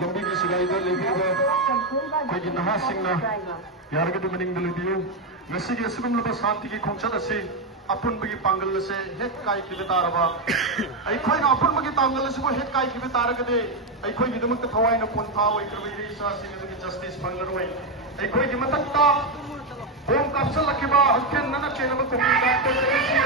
लंबी की सिगाई लेबी नहासिंगना यारगद मनिंग लेबियु ngasi gi sugum luba शांति की खोंचत असे अपुन बगी पांगल से हेट काय की तारबा आई खोई ना अपुन बगी तांगल से को हेट काय की तारगदे आई खोई gi दमक थवाई न पोंथा ओइ करबी सा सिंग की जस्टिस फंगलरोय आई खोई gi मतक ता बोम कैप्सूल लकिबा हक्केन नन केनम कुमी दा